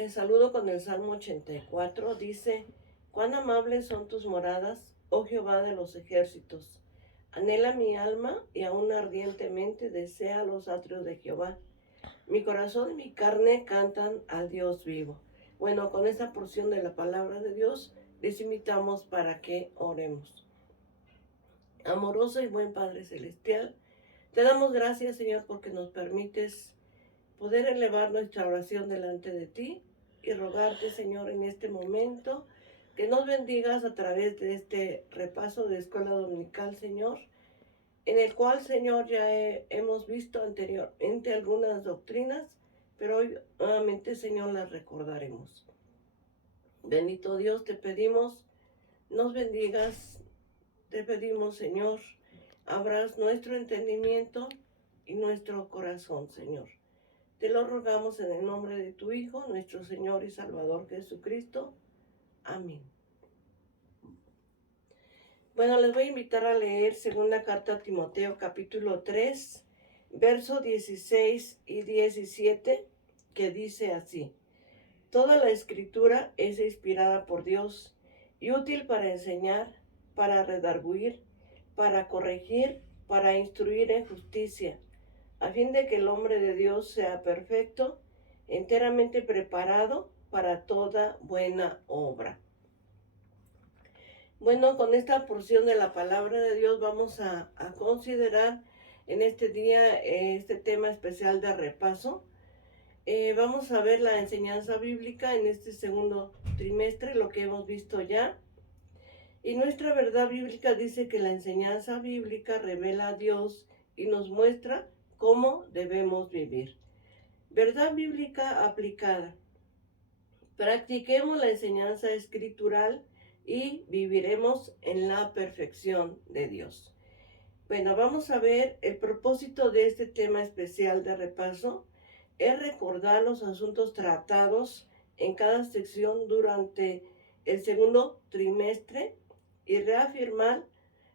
Les saludo con el Salmo 84. Dice: Cuán amables son tus moradas, oh Jehová de los ejércitos. Anhela mi alma y aún ardientemente desea los atrios de Jehová. Mi corazón y mi carne cantan al Dios vivo. Bueno, con esta porción de la palabra de Dios les invitamos para que oremos. Amoroso y buen Padre Celestial, te damos gracias, Señor, porque nos permites poder elevar nuestra oración delante de ti y rogarte, Señor, en este momento que nos bendigas a través de este repaso de escuela dominical, Señor, en el cual, Señor, ya hemos visto anteriormente algunas doctrinas, pero hoy nuevamente, Señor, las recordaremos. Bendito Dios, te pedimos, nos bendigas, te pedimos, Señor, abras nuestro entendimiento y nuestro corazón, Señor. Te lo rogamos en el nombre de tu Hijo, nuestro Señor y Salvador Jesucristo. Amén. Bueno, les voy a invitar a leer segunda carta a Timoteo, capítulo 3, versos 16 y 17, que dice así: Toda la escritura es inspirada por Dios y útil para enseñar, para redarguir, para corregir, para instruir en justicia, a fin de que el hombre de Dios sea perfecto, enteramente preparado para toda buena obra. Bueno, con esta porción de la palabra de Dios vamos a considerar en este día este tema especial de repaso. Vamos a ver la enseñanza bíblica en este segundo trimestre, lo que hemos visto ya. Y nuestra verdad bíblica dice que la enseñanza bíblica revela a Dios y nos muestra cómo debemos vivir. Verdad bíblica aplicada. Practiquemos la enseñanza escritural y viviremos en la perfección de Dios. Bueno, vamos a ver el propósito de este tema especial de repaso. Es recordar los asuntos tratados en cada sección durante el segundo trimestre y reafirmar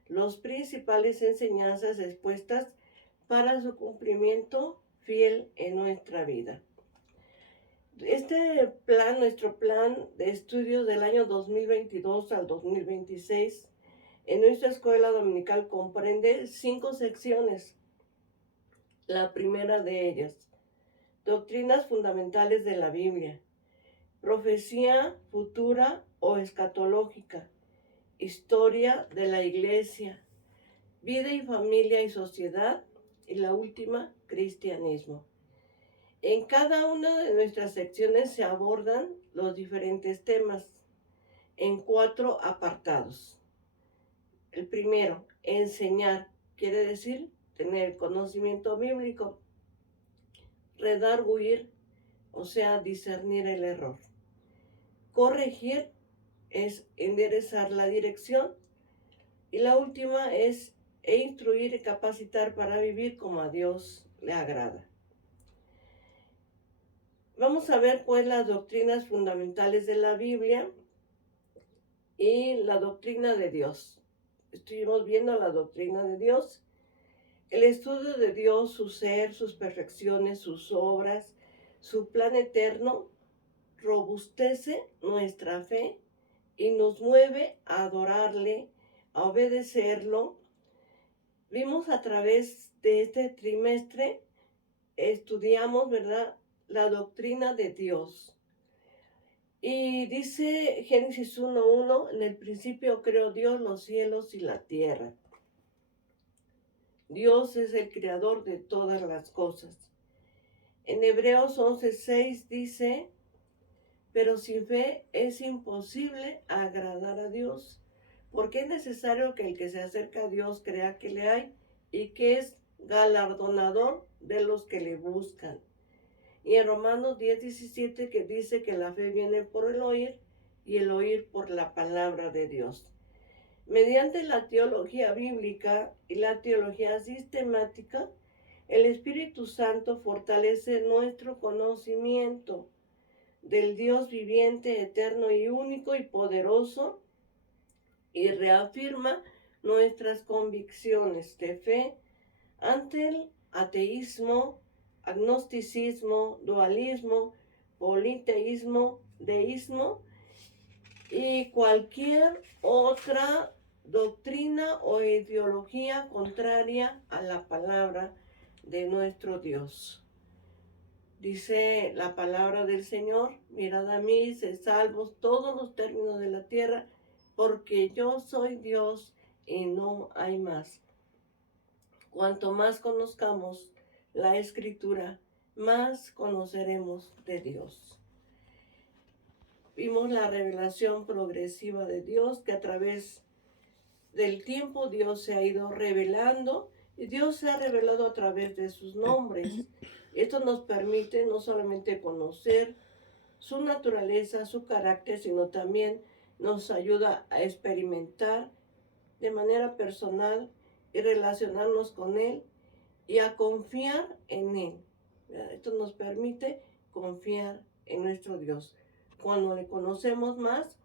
las principales enseñanzas expuestas para su cumplimiento fiel en nuestra vida. Nuestro plan de estudios del año 2022 al 2026 en nuestra escuela dominical comprende 5 secciones. La primera de ellas: doctrinas fundamentales de la Biblia, profecía futura o escatológica, historia de la iglesia, vida y familia y sociedad, y la última, cristianismo. En cada una de nuestras secciones se abordan los diferentes temas en 4 apartados. El primero, enseñar, quiere decir tener conocimiento bíblico. Redarguir, o sea, discernir el error. Corregir es enderezar la dirección. Y la última es instruir y capacitar para vivir como a Dios le agrada. Vamos a ver pues las doctrinas fundamentales de la Biblia y la doctrina de Dios. Estuvimos viendo la doctrina de Dios, el estudio de Dios, su ser, sus perfecciones, sus obras, su plan eterno, robustece nuestra fe y nos mueve a adorarle, a obedecerlo. Vimos a través de este trimestre, estudiamos, ¿verdad?, la doctrina de Dios. Y dice Génesis 1:1, en el principio creó Dios los cielos y la tierra. Dios es el creador de todas las cosas. En Hebreos 11:6 dice: pero sin fe es imposible agradar a Dios, porque es necesario que el que se acerca a Dios crea que le hay y que es galardonador de los que le buscan. Y en Romanos 10:17 que dice que la fe viene por el oír y el oír por la palabra de Dios. Mediante la teología bíblica y la teología sistemática, el Espíritu Santo fortalece nuestro conocimiento del Dios viviente, eterno y único y poderoso, y reafirma nuestras convicciones de fe ante el ateísmo, agnosticismo, dualismo, politeísmo, deísmo y cualquier otra doctrina o ideología contraria a la palabra de nuestro Dios. Dice la palabra del Señor: mirad a mí, sed salvos todos los términos de la tierra, porque yo soy Dios y no hay más. Cuanto más conozcamos la Escritura, más conoceremos de Dios. Vimos la revelación progresiva de Dios, que a través del tiempo Dios se ha ido revelando, y Dios se ha revelado a través de sus nombres. Esto nos permite no solamente conocer su naturaleza, su carácter, sino también nos ayuda a experimentar de manera personal y relacionarnos con Él y a confiar en Él. Esto nos permite confiar en nuestro Dios. Cuando le conocemos más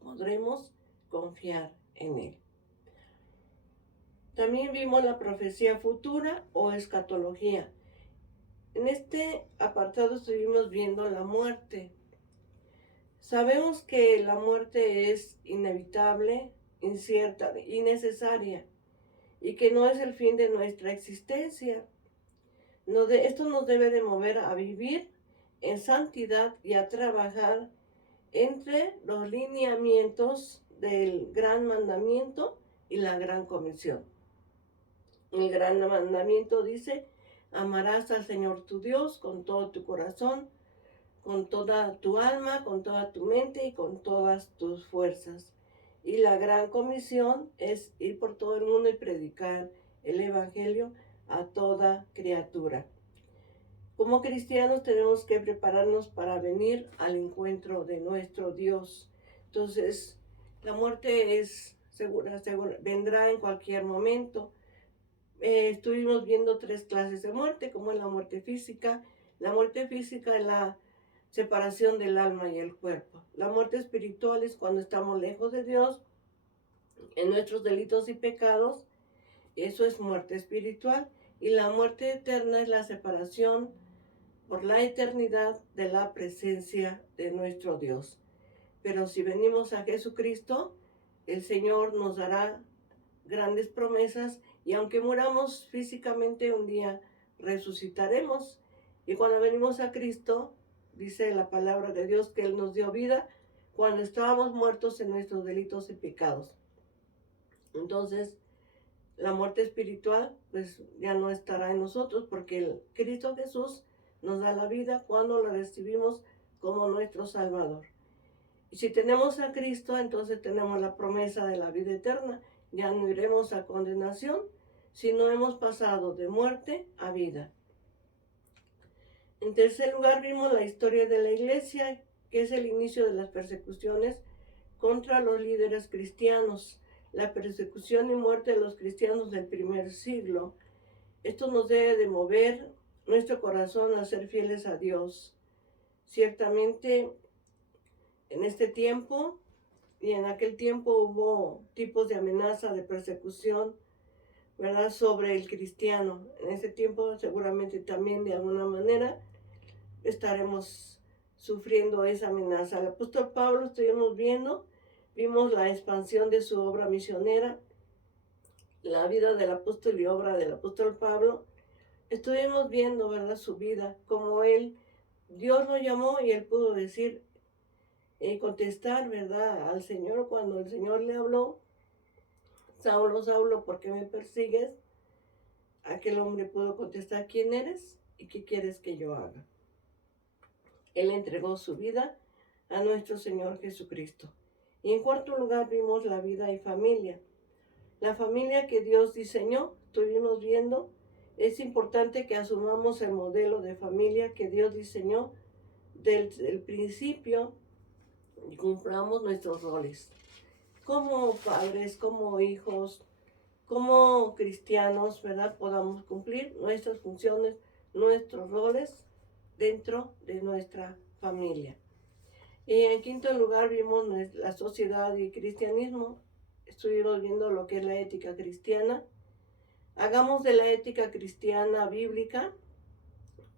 podremos confiar en Él. También vimos la profecía futura o escatología. En este apartado estuvimos viendo la muerte. Sabemos que la muerte es inevitable, incierta y necesaria, y que no es el fin de nuestra existencia. Esto nos debe de mover a vivir en santidad y a trabajar entre los lineamientos del gran mandamiento y la gran comisión. El gran mandamiento dice: amarás al Señor tu Dios con todo tu corazón, con toda tu alma, con toda tu mente y con todas tus fuerzas. Y la gran comisión es ir por todo el mundo y predicar el Evangelio a toda criatura. Como cristianos tenemos que prepararnos para venir al encuentro de nuestro Dios. Entonces, la muerte es segura, vendrá en cualquier momento. Estuvimos viendo 3 clases de muerte, como es la muerte física. La muerte física es la separación del alma y el cuerpo. La muerte espiritual es cuando estamos lejos de Dios, en nuestros delitos y pecados. Eso es muerte espiritual. Y la muerte eterna es la separación por la eternidad de la presencia de nuestro Dios. Pero si venimos a Jesucristo, el Señor nos dará grandes promesas, y aunque muramos físicamente, un día resucitaremos. Y cuando venimos a Cristo, dice la palabra de Dios que Él nos dio vida cuando estábamos muertos en nuestros delitos y pecados. Entonces, la muerte espiritual pues ya no estará en nosotros, porque el Cristo Jesús nos da la vida cuando lo recibimos como nuestro Salvador. Y si tenemos a Cristo, entonces tenemos la promesa de la vida eterna. Ya no iremos a condenación, sino hemos pasado de muerte a vida. En tercer lugar, vimos la historia de la iglesia, que es el inicio de las persecuciones contra los líderes cristianos, la persecución y muerte de los cristianos del primer siglo. Esto nos debe de mover nuestro corazón a ser fieles a Dios. Ciertamente, en este tiempo y en aquel tiempo hubo tipos de amenaza, de persecución, ¿verdad?, sobre el cristiano. En ese tiempo seguramente también de alguna manera estaremos sufriendo esa amenaza. El apóstol Pablo vimos la expansión de su obra misionera, la vida del apóstol y obra del apóstol Pablo. Estuvimos viendo, ¿verdad?, su vida, como Dios lo llamó y él pudo decir y contestar, ¿verdad?, al Señor. Cuando el Señor le habló: Saulo, Saulo, ¿por qué me persigues? Aquel hombre pudo contestar: ¿quién eres y qué quieres que yo haga? Él entregó su vida a nuestro Señor Jesucristo. Y en cuarto lugar vimos la vida y familia. La familia que Dios diseñó, estuvimos viendo. Es importante que asumamos el modelo de familia que Dios diseñó desde el principio y cumplamos nuestros roles como padres, como hijos, como cristianos, ¿verdad? Podamos cumplir nuestras funciones, nuestros roles dentro de nuestra familia. Y en quinto lugar vimos la sociedad y cristianismo. Estuvimos viendo lo que es la ética cristiana. Hagamos de la ética cristiana bíblica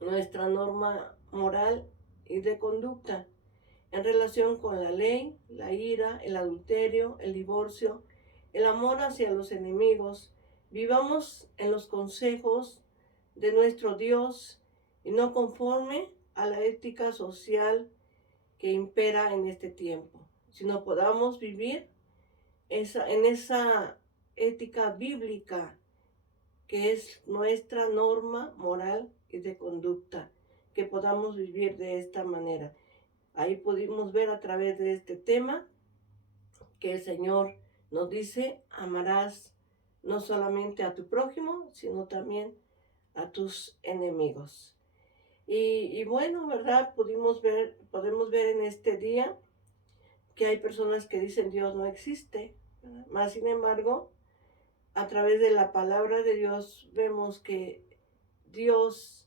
nuestra norma moral y de conducta en relación con la ley, la ira, el adulterio, el divorcio, el amor hacia los enemigos. Vivamos en los consejos de nuestro Dios y no conforme a la ética social que impera en este tiempo, sino podamos vivir en esa ética bíblica que es nuestra norma moral y de conducta, que podamos vivir de esta manera. Ahí pudimos ver a través de este tema que el Señor nos dice: amarás no solamente a tu prójimo, sino también a tus enemigos. Y bueno, ¿verdad? Podemos ver en este día que hay personas que dicen Dios no existe, ¿verdad? Más sin embargo, a través de la palabra de Dios vemos que Dios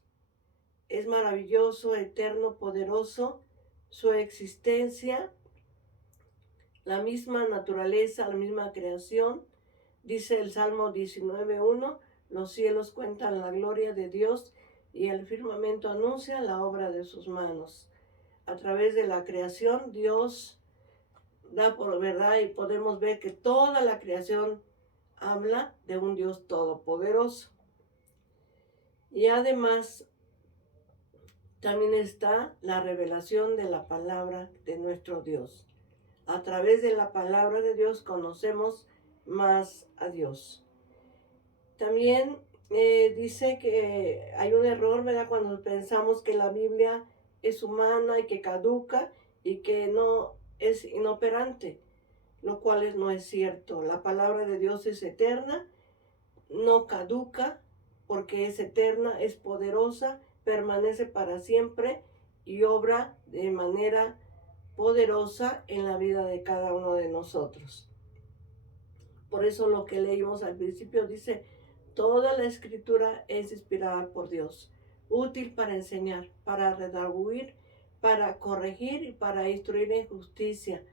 es maravilloso, eterno, poderoso, su existencia, la misma naturaleza, la misma creación. Dice el Salmo 19:1, los cielos cuentan la gloria de Dios y el firmamento anuncia la obra de sus manos. A través de la creación, Dios da por verdad y podemos ver que toda la creación habla de un Dios todopoderoso. Y además también está la revelación de la palabra de nuestro Dios. A través de la palabra de Dios conocemos más a Dios. También dice que hay un error, ¿verdad? Cuando pensamos que la Biblia es humana y que caduca y que no es inoperante, lo cual no es cierto. La palabra de Dios es eterna, no caduca, porque es eterna, es poderosa, permanece para siempre y obra de manera poderosa en la vida de cada uno de nosotros. Por eso lo que leímos al principio dice: toda la escritura es inspirada por Dios, útil para enseñar, para redarguir, para corregir y para instruir en justicia,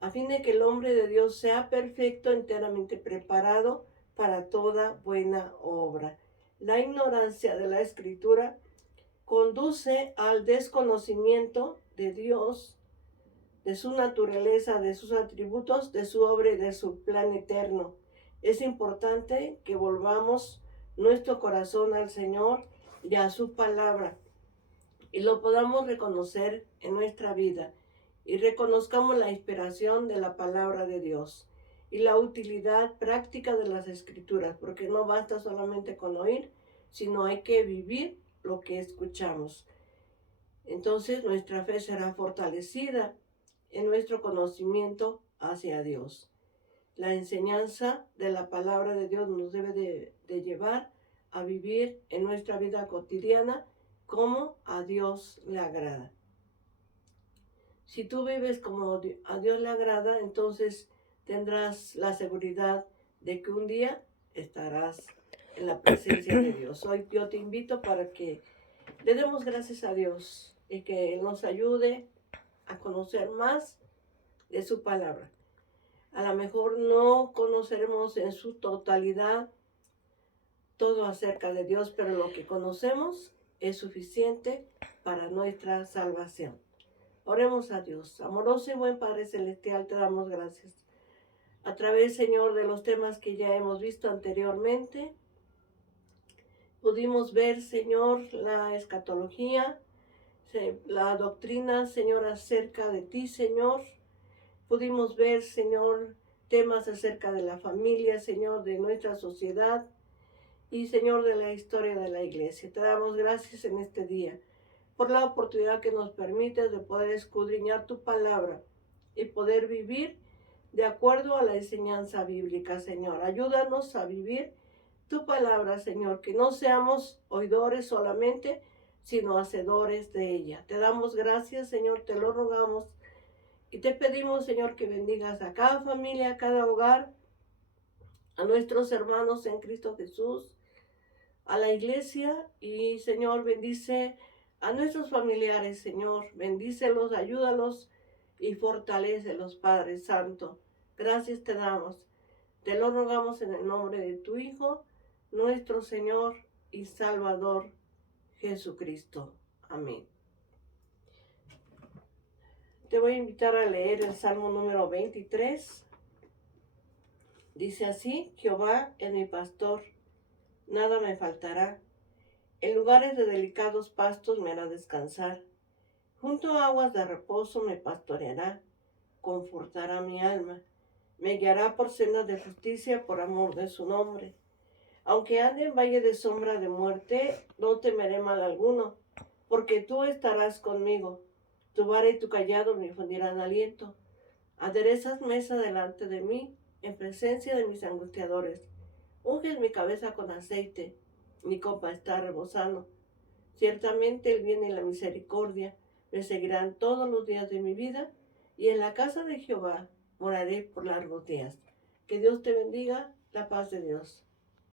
a fin de que el hombre de Dios sea perfecto, enteramente preparado para toda buena obra. La ignorancia de la escritura conduce al desconocimiento de Dios, de su naturaleza, de sus atributos, de su obra y de su plan eterno. Es importante que volvamos nuestro corazón al Señor y a su palabra y lo podamos reconocer en nuestra vida y reconozcamos la inspiración de la palabra de Dios y la utilidad práctica de las escrituras, porque no basta solamente con oír, sino hay que vivir lo que escuchamos. Entonces nuestra fe será fortalecida en nuestro conocimiento hacia Dios. La enseñanza de la palabra de Dios nos debe de llevar a vivir en nuestra vida cotidiana como a Dios le agrada. Si tú vives como a Dios le agrada, entonces tendrás la seguridad de que un día estarás en la presencia de Dios. Hoy yo te invito para que le demos gracias a Dios y que Él nos ayude a conocer más de su palabra. A lo mejor no conoceremos en su totalidad todo acerca de Dios, pero lo que conocemos es suficiente para nuestra salvación. Oremos a Dios. Amoroso y buen Padre Celestial, te damos gracias. A través, Señor, de los temas que ya hemos visto anteriormente, pudimos ver, Señor, la escatología, la doctrina, Señor, acerca de ti, Señor. Pudimos ver, Señor, temas acerca de la familia, Señor, de nuestra sociedad y, Señor, de la historia de la iglesia. Te damos gracias en este día por la oportunidad que nos permites de poder escudriñar tu palabra y poder vivir de acuerdo a la enseñanza bíblica, Señor. Ayúdanos a vivir tu palabra, Señor, que no seamos oidores solamente, sino hacedores de ella. Te damos gracias, Señor, te lo rogamos y te pedimos, Señor, que bendigas a cada familia, a cada hogar, a nuestros hermanos en Cristo Jesús, a la iglesia y, Señor, bendice a nuestros familiares, Señor, bendícelos, ayúdalos y fortalécelos, Padre Santo. Gracias te damos. Te lo rogamos en el nombre de tu Hijo, nuestro Señor y Salvador, Jesucristo. Amén. Te voy a invitar a leer el Salmo número 23. Dice así: Jehová es mi pastor, nada me faltará. En lugares de delicados pastos me hará descansar. Junto a aguas de reposo me pastoreará, confortará mi alma. Me guiará por sendas de justicia por amor de su nombre. Aunque ande en valle de sombra de muerte, no temeré mal alguno, porque tú estarás conmigo. Tu vara y tu callado me infundirán aliento. Aderezas mesa delante de mí, en presencia de mis angustiadores. Unges mi cabeza con aceite, mi copa está rebosando. Ciertamente el bien y la misericordia me seguirán todos los días de mi vida, y en la casa de Jehová moraré por largos días. Que Dios te bendiga, la paz de Dios.